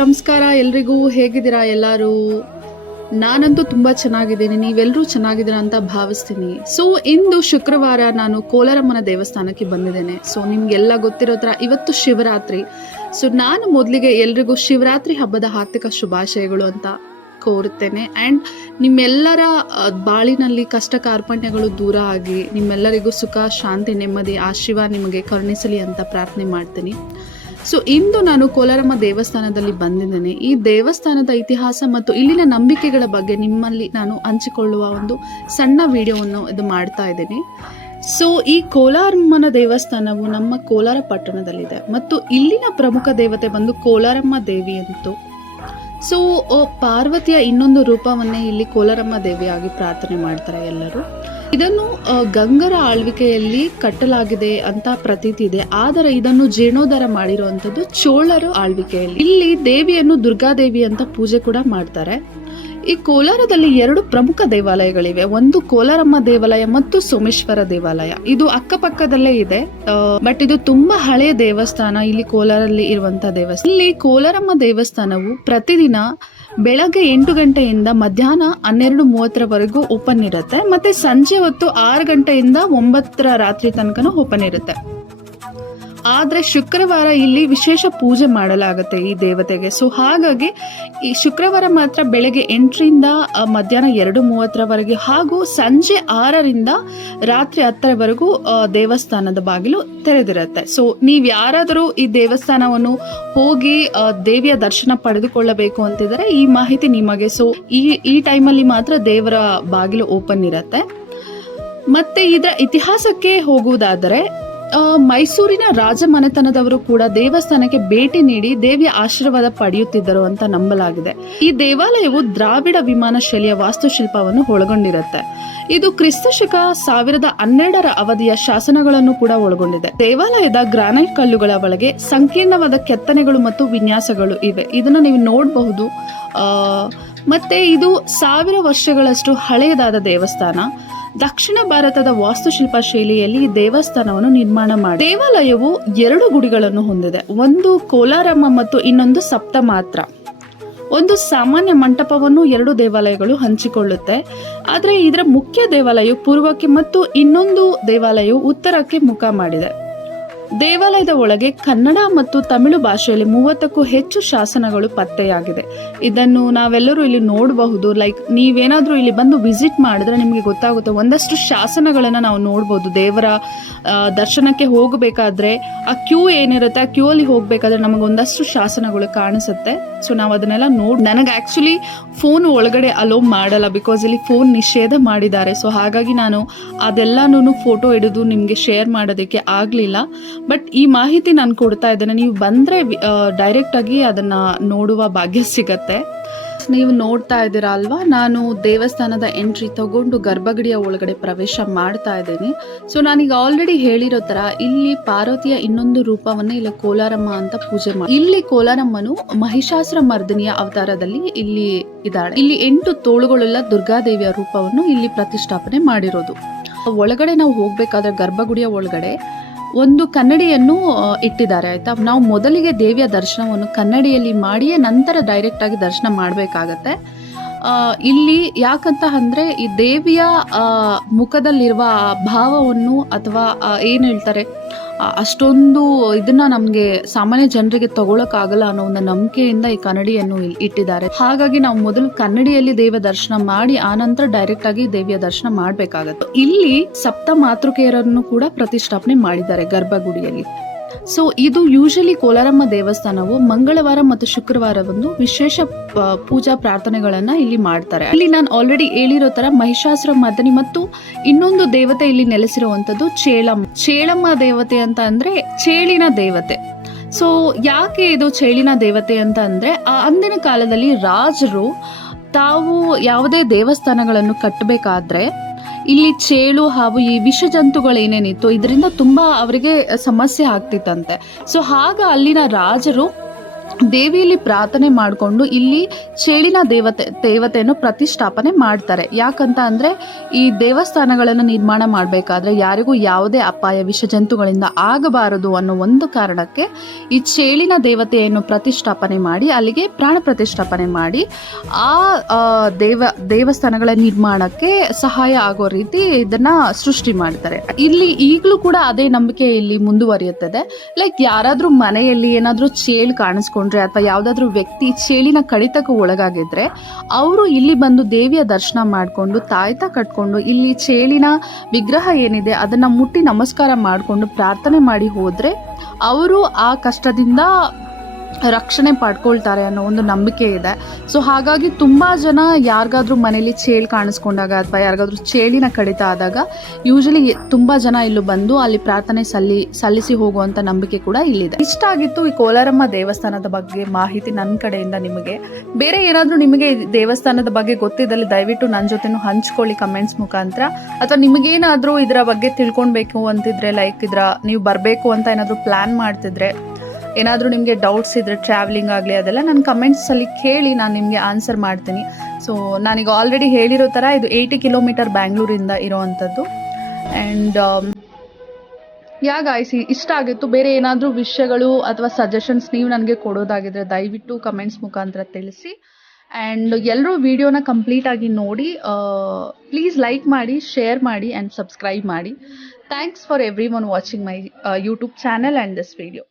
ನಮಸ್ಕಾರ ಎಲ್ರಿಗೂ. ಹೇಗಿದ್ದೀರಾ ಎಲ್ಲರೂ? ನಾನಂತೂ ತುಂಬ ಚೆನ್ನಾಗಿದ್ದೀನಿ, ನೀವೆಲ್ಲರೂ ಚೆನ್ನಾಗಿದ್ದೀರಾ ಅಂತ ಭಾವಿಸ್ತೀನಿ. ಸೊ ಇಂದು ಶುಕ್ರವಾರ ನಾನು ಕೋಲಾರಮ್ಮನ ದೇವಸ್ಥಾನಕ್ಕೆ ಬಂದಿದ್ದೇನೆ. ಸೊ ನಿಮ್ಗೆಲ್ಲ ಗೊತ್ತಿರೋ ಥರ ಇವತ್ತು ಶಿವರಾತ್ರಿ. ಸೊ ನಾನು ಮೊದಲಿಗೆ ಎಲ್ರಿಗೂ ಶಿವರಾತ್ರಿ ಹಬ್ಬದ ಹಾರ್ದಿಕ ಶುಭಾಶಯಗಳು ಅಂತ ಕೋರುತ್ತೇನೆ. ಆ್ಯಂಡ್ ನಿಮ್ಮೆಲ್ಲರ ಬಾಳಿನಲ್ಲಿ ಕಷ್ಟ ಕಾರ್ಪಣ್ಯಗಳು ದೂರ ಆಗಿ ನಿಮ್ಮೆಲ್ಲರಿಗೂ ಸುಖ, ಶಾಂತಿ, ನೆಮ್ಮದಿ ಆ ಶಿವ ನಿಮಗೆ ಕರುಣಿಸಲಿ ಅಂತ ಪ್ರಾರ್ಥನೆ ಮಾಡ್ತೀನಿ. ಸೊ ಇಂದು ನಾನು ಕೋಲಾರಮ್ಮ ದೇವಸ್ಥಾನದಲ್ಲಿ ಬಂದಿದ್ದೇನೆ. ಈ ದೇವಸ್ಥಾನದ ಇತಿಹಾಸ ಮತ್ತು ಇಲ್ಲಿನ ನಂಬಿಕೆಗಳ ಬಗ್ಗೆ ನಿಮ್ಮಲ್ಲಿ ನಾನು ಹಂಚಿಕೊಳ್ಳುವ ಒಂದು ಸಣ್ಣ ವಿಡಿಯೋವನ್ನು ಇದು ಮಾಡ್ತಾ ಇದ್ದೀನಿ. ಸೊ ಈ ಕೋಲಾರಮ್ಮನ ದೇವಸ್ಥಾನವು ನಮ್ಮ ಕೋಲಾರ ಪಟ್ಟಣದಲ್ಲಿದೆ ಮತ್ತು ಇಲ್ಲಿನ ಪ್ರಮುಖ ದೇವತೆ ಬಂದು ಕೋಲಾರಮ್ಮ ದೇವಿ ಅಂತು. ಸೊ ಪಾರ್ವತಿಯ ಇನ್ನೊಂದು ರೂಪವನ್ನೇ ಇಲ್ಲಿ ಕೋಲಾರಮ್ಮ ದೇವಿಯಾಗಿ ಪ್ರಾರ್ಥನೆ ಮಾಡ್ತಾರೆ ಎಲ್ಲರೂ. ಇದನ್ನು ಗಂಗರ ಆಳ್ವಿಕೆಯಲ್ಲಿ ಕಟ್ಟಲಾಗಿದೆ ಅಂತ ಪ್ರತೀತಿ ಇದೆ. ಆದರೆ ಇದನ್ನು ಜೀರ್ಣೋದ್ಧಾರ ಮಾಡಿರುವಂತದ್ದು ಚೋಳರ ಆಳ್ವಿಕೆಯಲ್ಲಿ. ಇಲ್ಲಿ ದೇವಿಯನ್ನು ದುರ್ಗಾದೇವಿ ಅಂತ ಪೂಜೆ ಕೂಡ ಮಾಡ್ತಾರೆ. ಈ ಕೋಲಾರದಲ್ಲಿ 2 ಪ್ರಮುಖ ದೇವಾಲಯಗಳಿವೆ. ಒಂದು ಕೋಲಾರಮ್ಮ ದೇವಾಲಯ ಮತ್ತು ಸೋಮೇಶ್ವರ ದೇವಾಲಯ. ಇದು ಅಕ್ಕಪಕ್ಕದಲ್ಲೇ ಇದೆ. ಬಟ್ ಇದು ತುಂಬಾ ಹಳೆಯ ದೇವಸ್ಥಾನ. ಇಲ್ಲಿ ಕೋಲಾರಲ್ಲಿ ಇರುವಂತಹ ದೇವಸ್ಥಾನ. ಇಲ್ಲಿ ಕೋಲಾರಮ್ಮ ದೇವಸ್ಥಾನವು ಪ್ರತಿದಿನ ಬೆಳಗ್ಗೆ 8 ಗಂಟೆಯಿಂದ ಮಧ್ಯಾಹ್ನ 12:30 ಓಪನ್ ಇರುತ್ತೆ. ಮತ್ತೆ ಸಂಜೆ ಹೊತ್ತು 6 ಗಂಟೆಯಿಂದ 9 ರಾತ್ರಿ ತನಕನೂ ಓಪನ್ ಇರುತ್ತೆ. ಆದ್ರೆ ಶುಕ್ರವಾರ ಇಲ್ಲಿ ವಿಶೇಷ ಪೂಜೆ ಮಾಡಲಾಗುತ್ತೆ ಈ ದೇವತೆಗೆ. ಸೊ ಹಾಗಾಗಿ ಈ ಶುಕ್ರವಾರ ಮಾತ್ರ ಬೆಳಗ್ಗೆ 8ರಿಂದ ಮಧ್ಯಾಹ್ನ 2:30 ಹಾಗೂ ಸಂಜೆ 6ರಿಂದ ರಾತ್ರಿ 10 ದೇವಸ್ಥಾನದ ಬಾಗಿಲು ತೆರೆದಿರುತ್ತೆ. ಸೊ ನೀವ್ ಯಾರಾದರೂ ಈ ದೇವಸ್ಥಾನವನ್ನು ಹೋಗಿ ದೇವಿಯ ದರ್ಶನ ಪಡೆದುಕೊಳ್ಳಬೇಕು ಅಂತಿದ್ರೆ ಈ ಮಾಹಿತಿ ನಿಮಗೆ. ಸೊ ಈ ಟೈಮಲ್ಲಿ ಮಾತ್ರ ದೇವರ ಬಾಗಿಲು ಓಪನ್ ಇರುತ್ತೆ. ಮತ್ತೆ ಇದರ ಇತಿಹಾಸಕ್ಕೆ ಹೋಗುವುದಾದರೆ ಮೈಸೂರಿನ ರಾಜಮನೆತನದವರು ಕೂಡ ದೇವಸ್ಥಾನಕ್ಕೆ ಭೇಟಿ ನೀಡಿ ದೇವಿಯ ಆಶೀರ್ವಾದ ಪಡೆಯುತ್ತಿದ್ದರು ಅಂತ ನಂಬಲಾಗಿದೆ. ಈ ದೇವಾಲಯವು ದ್ರಾವಿಡ ವಿಮಾನ ಶೈಲಿಯ ವಾಸ್ತುಶಿಲ್ಪವನ್ನು ಒಳಗೊಂಡಿರುತ್ತೆ. ಇದು ಕ್ರಿಸ್ತಶಕ 1012ರ ಅವಧಿಯ ಶಾಸನಗಳನ್ನು ಕೂಡ ಒಳಗೊಂಡಿದೆ. ದೇವಾಲಯದ ಗ್ರಾನೈಟ್ ಕಲ್ಲುಗಳ ಒಳಗೆ ಸಂಕೀರ್ಣವಾದ ಕೆತ್ತನೆಗಳು ಮತ್ತು ವಿನ್ಯಾಸಗಳು ಇವೆ. ಇದನ್ನ ನೀವು ನೋಡಬಹುದು. ಮತ್ತೆ ಇದು 1000 ವರ್ಷಗಳಷ್ಟು ಹಳೆಯದಾದ ದೇವಸ್ಥಾನ. ದಕ್ಷಿಣ ಭಾರತದ ವಾಸ್ತುಶಿಲ್ಪ ಶೈಲಿಯಲ್ಲಿ ಈ ದೇವಸ್ಥಾನವನ್ನು ನಿರ್ಮಾಣ ಮಾಡಿ. ದೇವಾಲಯವು 2 ಗುಡಿಗಳನ್ನು ಹೊಂದಿದೆ. ಒಂದು ಕೋಲಾರಮ್ಮ ಮತ್ತು ಇನ್ನೊಂದು ಸಪ್ತ ಮಾತ್ರ. ಒಂದು ಸಾಮಾನ್ಯ ಮಂಟಪವನ್ನು 2 ದೇವಾಲಯಗಳು ಹಂಚಿಕೊಳ್ಳುತ್ತೆ. ಆದರೆ ಇದರ ಮುಖ್ಯ ದೇವಾಲಯವು ಪೂರ್ವಕ್ಕೆ ಮತ್ತು ಇನ್ನೊಂದು ದೇವಾಲಯವು ಉತ್ತರಕ್ಕೆ ಮುಖ ಮಾಡಿದೆ. ದೇವಾಲಯದ ಒಳಗೆ ಕನ್ನಡ ಮತ್ತು ತಮಿಳು ಭಾಷೆಯಲ್ಲಿ 30ಕ್ಕೂ ಹೆಚ್ಚು ಶಾಸನಗಳು ಪತ್ತೆಯಾಗಿದೆ. ಇದನ್ನು ನಾವೆಲ್ಲರೂ ಇಲ್ಲಿ ನೋಡಬಹುದು. ಲೈಕ್ ನೀವೇನಾದ್ರೂ ಇಲ್ಲಿ ಬಂದು ವಿಸಿಟ್ ಮಾಡಿದ್ರೆ ನಿಮಗೆ ಗೊತ್ತಾಗುತ್ತೆ. ಒಂದಷ್ಟು ಶಾಸನಗಳನ್ನ ನಾವು ನೋಡ್ಬೋದು. ದೇವರ ದರ್ಶನಕ್ಕೆ ಹೋಗಬೇಕಾದ್ರೆ ಆ ಕ್ಯೂ ಏನಿರುತ್ತೆ, ಆ ಕ್ಯೂ ಅಲ್ಲಿ ಹೋಗ್ಬೇಕಾದ್ರೆ ನಮಗೆ ಒಂದಷ್ಟು ಶಾಸನಗಳು ಕಾಣಿಸುತ್ತೆ. ಸೊ ನಾವು ಅದನ್ನೆಲ್ಲ ನನಗೆ ಆಕ್ಚುಲಿ ಫೋನ್ ಒಳಗಡೆ ಅಲೋ ಮಾಡಲ್ಲ, ಬಿಕಾಸ್ ಇಲ್ಲಿ ಫೋನ್ ನಿಷೇಧ ಮಾಡಿದ್ದಾರೆ. ಸೊ ಹಾಗಾಗಿ ನಾನು ಅದೆಲ್ಲಾನು ಫೋಟೋ ಹಿಡಿದು ನಿಮ್ಗೆ ಶೇರ್ ಮಾಡೋದಕ್ಕೆ ಆಗ್ಲಿಲ್ಲ. ಬಟ್ ಈ ಮಾಹಿತಿ ನಾನು ಕೊಡ್ತಾ ಇದ್ದೇನೆ. ನೀವು ಬಂದ್ರೆ ಡೈರೆಕ್ಟ್ ಆಗಿ ಅದನ್ನ ನೋಡುವ ಭಾಗ್ಯ ಸಿಗತ್ತೆ. ನೀವು ನೋಡ್ತಾ ಇದ್ದೀರಾ ಅಲ್ವಾ, ನಾನು ದೇವಸ್ಥಾನದ ಎಂಟ್ರಿ ತಗೊಂಡು ಗರ್ಭಗುಡಿಯ ಒಳಗಡೆ ಪ್ರವೇಶ ಮಾಡ್ತಾ ಇದ್ದೀನಿ. ಸೊ ನಾನೀಗ ಆಲ್ರೆಡಿ ಹೇಳಿರೋ ತರ ಇಲ್ಲಿ ಪಾರ್ವತಿಯ ಇನ್ನೊಂದು ರೂಪವನ್ನ ಇಲ್ಲಿ ಕೋಲಾರಮ್ಮ ಅಂತ ಪೂಜೆ ಮಾಡಿ. ಇಲ್ಲಿ ಕೋಲಾರಮ್ಮನು ಮಹಿಷಾಸುರ ಮರ್ದಿನಿಯ ಅವತಾರದಲ್ಲಿ ಇಲ್ಲಿ ಇದ್ದಾಳೆ. ಇಲ್ಲಿ 8 ತೋಳುಗಳುಳ್ಳ ದುರ್ಗಾದೇವಿಯ ರೂಪವನ್ನು ಇಲ್ಲಿ ಪ್ರತಿಷ್ಠಾಪನೆ ಮಾಡಿರೋದು. ಒಳಗಡೆ ನಾವು ಹೋಗ್ಬೇಕಾದ್ರೆ ಗರ್ಭಗುಡಿಯ ಒಳಗಡೆ ಒಂದು ಕನ್ನಡಿಯನ್ನು ಇಟ್ಟಿದ್ದಾರೆ. ಆಯ್ತಾ, ನಾವು ಮೊದಲಿಗೆ ದೇವಿಯ ದರ್ಶನವನ್ನು ಕನ್ನಡಿಯಲ್ಲಿ ಮಾಡಿಯೇ ನಂತರ ಡೈರೆಕ್ಟ್ ಆಗಿ ದರ್ಶನ ಮಾಡಬೇಕಾಗತ್ತೆ. ಇಲ್ಲಿ ಯಾಕಂತ ಅಂದ್ರೆ ಈ ದೇವಿಯ ಮುಖದಲ್ಲಿರುವ ಭಾವವನ್ನು ಅಥವಾ ಏನ್ ಹೇಳ್ತಾರೆ ಅಷ್ಟೊಂದು ಇದನ್ನ ನಮ್ಗೆ ಸಾಮಾನ್ಯ ಜನರಿಗೆ ತಗೊಳಕ್ಕಾಗಲ್ಲ ಅನ್ನೋ ಒಂದು ನಂಬಿಕೆಯಿಂದ ಈ ಕನ್ನಡಿಯನ್ನು ಇಟ್ಟಿದ್ದಾರೆ. ಹಾಗಾಗಿ ನಾವು ಮೊದಲು ಕನ್ನಡಿಯಲ್ಲಿ ದೇವಿಯ ದರ್ಶನ ಮಾಡಿ ಆನಂತರ ಡೈರೆಕ್ಟ್ ಆಗಿ ದೇವಿಯ ದರ್ಶನ ಮಾಡ್ಬೇಕಾಗತ್ತೆ. ಇಲ್ಲಿ ಸಪ್ತ ಮಾತೃಕೆಯರನ್ನು ಕೂಡ ಪ್ರತಿಷ್ಠಾಪನೆ ಮಾಡಿದ್ದಾರೆ ಗರ್ಭಗುಡಿಯಲ್ಲಿ. ಸೊ ಇದು ಯೂಶಲಿ ಕೋಲಾರಮ್ಮ ದೇವಸ್ಥಾನವು ಮಂಗಳವಾರ ಮತ್ತು ಶುಕ್ರವಾರವನ್ನು ವಿಶೇಷ ಪೂಜಾ ಪ್ರಾರ್ಥನೆಗಳನ್ನ ಇಲ್ಲಿ ಮಾಡ್ತಾರೆ. ಇಲ್ಲಿ ನಾನು ಆಲ್ರೆಡಿ ಹೇಳಿರೋ ತರ ಮಹಿಷಾಸುರ ಮರ್ದಿನಿ ಮತ್ತು ಇನ್ನೊಂದು ದೇವತೆ ಇಲ್ಲಿ ನೆಲೆಸಿರುವಂತದ್ದು ಚೇಳಮ್ಮ ದೇವತೆ ಅಂತ ಅಂದ್ರೆ ಚೇಳಿನ ದೇವತೆ. ಸೊ ಯಾಕೆ ಇದು ಚೇಳಿನ ದೇವತೆ ಅಂತ ಅಂದ್ರೆ ಅಂದಿನ ಕಾಲದಲ್ಲಿ ರಾಜರು ತಾವು ಯಾವುದೇ ದೇವಸ್ಥಾನಗಳನ್ನು ಕಟ್ಟಬೇಕಾದ್ರೆ ಇಲ್ಲಿ ಚೇಳು ಹಾವು ಈ ವಿಷ ಜಂತುಗಳೇನೇನಿತ್ತು ಇದರಿಂದ ತುಂಬಾ ಅವರಿಗೆ ಸಮಸ್ಯೆ ಆಗ್ತಿತ್ತಂತೆ. ಸೊ ಆಗ ಅಲ್ಲಿನ ರಾಜರು ದೇವಿಯಲ್ಲಿ ಪ್ರಾರ್ಥನೆ ಮಾಡಿಕೊಂಡು ಇಲ್ಲಿ ಚೇಳಿನ ದೇವತೆಯನ್ನು ಪ್ರತಿಷ್ಠಾಪನೆ ಮಾಡ್ತಾರೆ. ಯಾಕಂತ ಅಂದರೆ ಈ ದೇವಸ್ಥಾನಗಳನ್ನು ನಿರ್ಮಾಣ ಮಾಡಬೇಕಾದ್ರೆ ಯಾರಿಗೂ ಯಾವುದೇ ಅಪಾಯ ವಿಷಜಂತುಗಳಿಂದ ಆಗಬಾರದು ಅನ್ನೋ ಒಂದು ಕಾರಣಕ್ಕೆ ಈ ಚೇಳಿನ ದೇವತೆಯನ್ನು ಪ್ರತಿಷ್ಠಾಪನೆ ಮಾಡಿ ಅಲ್ಲಿಗೆ ಪ್ರಾಣ ಪ್ರತಿಷ್ಠಾಪನೆ ಮಾಡಿ ಆ ದೇವಸ್ಥಾನಗಳ ನಿರ್ಮಾಣಕ್ಕೆ ಸಹಾಯ ಆಗೋ ರೀತಿ ಇದನ್ನ ಸೃಷ್ಟಿ ಮಾಡ್ತಾರೆ. ಇಲ್ಲಿ ಈಗಲೂ ಕೂಡ ಅದೇ ನಂಬಿಕೆ ಇಲ್ಲಿ ಮುಂದುವರಿಯುತ್ತದೆ. ಲೈಕ್ ಯಾರಾದ್ರೂ ಮನೆಯಲ್ಲಿ ಏನಾದ್ರೂ ಚೇಳು ಕಾಣಿಸ್ಕೊಂಡ್ರೆ ಅಥವಾ ಯಾವ್ದಾದ್ರು ವ್ಯಕ್ತಿ ಚೇಳಿನ ಕಡಿತಕ್ಕೆ ಒಳಗಾಗಿದ್ರೆ ಅವರು ಇಲ್ಲಿ ಬಂದು ದೇವಿಯ ದರ್ಶನ ಮಾಡಿಕೊಂಡು ತಾಯ್ತ ಕಟ್ಕೊಂಡು ಇಲ್ಲಿ ಚೇಳಿನ ವಿಗ್ರಹ ಏನಿದೆ ಅದನ್ನ ಮುಟ್ಟಿ ನಮಸ್ಕಾರ ಮಾಡಿಕೊಂಡು ಪ್ರಾರ್ಥನೆ ಮಾಡಿ ಹೋದ್ರೆ ಅವರು ಆ ಕಷ್ಟದಿಂದ ರಕ್ಷಣೆ ಪಡ್ಕೊಳ್ತಾರೆ ಅನ್ನೋ ಒಂದು ನಂಬಿಕೆ ಇದೆ. ಸೊ ಹಾಗಾಗಿ ತುಂಬ ಜನ ಯಾರಿಗಾದ್ರೂ ಮನೇಲಿ ಚೇಳು ಕಾಣಿಸ್ಕೊಂಡಾಗ ಅಥವಾ ಯಾರಿಗಾದ್ರೂ ಚೇಳಿನ ಕಡಿತ ಆದಾಗ ಯೂಶಲಿ ತುಂಬ ಜನ ಇಲ್ಲೂ ಬಂದು ಅಲ್ಲಿ ಪ್ರಾರ್ಥನೆ ಸಲ್ಲಿಸಿ ಹೋಗುವಂಥ ನಂಬಿಕೆ ಕೂಡ ಇಲ್ಲಿದೆ. ಇಷ್ಟ ಆಗಿತ್ತು ಈ ಕೋಲಾರಮ್ಮ ದೇವಸ್ಥಾನದ ಬಗ್ಗೆ ಮಾಹಿತಿ ನನ್ನ ಕಡೆಯಿಂದ. ನಿಮಗೆ ಬೇರೆ ಏನಾದರೂ ನಿಮಗೆ ದೇವಸ್ಥಾನದ ಬಗ್ಗೆ ಗೊತ್ತಿದ್ದಲ್ಲಿ ದಯವಿಟ್ಟು ನನ್ನ ಜೊತೆನೂ ಹಂಚ್ಕೊಳ್ಳಿ ಕಮೆಂಟ್ಸ್ ಮುಖಾಂತರ. ಅಥವಾ ನಿಮಗೇನಾದರೂ ಇದರ ಬಗ್ಗೆ ತಿಳ್ಕೊಳ್ಬೇಕು ಅಂತಿದ್ರೆ, ಲೈಕ್ ನೀವು ಬರಬೇಕು ಅಂತ ಏನಾದರೂ ಪ್ಲ್ಯಾನ್ ಮಾಡ್ತಿದ್ರೆ, ಏನಾದರೂ ನಿಮಗೆ ಡೌಟ್ಸ್ ಇದ್ದರೆ ಟ್ರಾವೆಲಿಂಗ್ ಆಗಲಿ ಅದೆಲ್ಲ ನನ್ನ ಕಮೆಂಟ್ಸಲ್ಲಿ ಕೇಳಿ, ನಾನು ನಿಮಗೆ ಆನ್ಸರ್ ಮಾಡ್ತೀನಿ. ಸೊ ನಾನೀಗ ಆಲ್ರೆಡಿ ಹೇಳಿರೋ ಥರ ಇದು 80 ಕಿಲೋಮೀಟರ್ ಬ್ಯಾಂಗ್ಳೂರಿಂದ ಇರೋವಂಥದ್ದು. ಆ್ಯಂಡ್ ಗಾಯ್ಸ್ ಇಷ್ಟ ಆಗಿತ್ತು. ಬೇರೆ ಏನಾದರೂ ವಿಷಯಗಳು ಅಥವಾ ಸಜೆಷನ್ಸ್ ನೀವು ನನಗೆ ಕೊಡೋದಾಗಿದ್ರೆ ದಯವಿಟ್ಟು ಕಮೆಂಟ್ಸ್ ಮುಖಾಂತರ ತಿಳಿಸಿ. ಆ್ಯಂಡ್ ಎಲ್ಲರೂ ವಿಡಿಯೋನ ಕಂಪ್ಲೀಟಾಗಿ ನೋಡಿ, ಪ್ಲೀಸ್ ಲೈಕ್ ಮಾಡಿ, ಶೇರ್ ಮಾಡಿ ಆ್ಯಂಡ್ ಸಬ್ಸ್ಕ್ರೈಬ್ ಮಾಡಿ. Thanks for every one watching my YouTube channel and this video.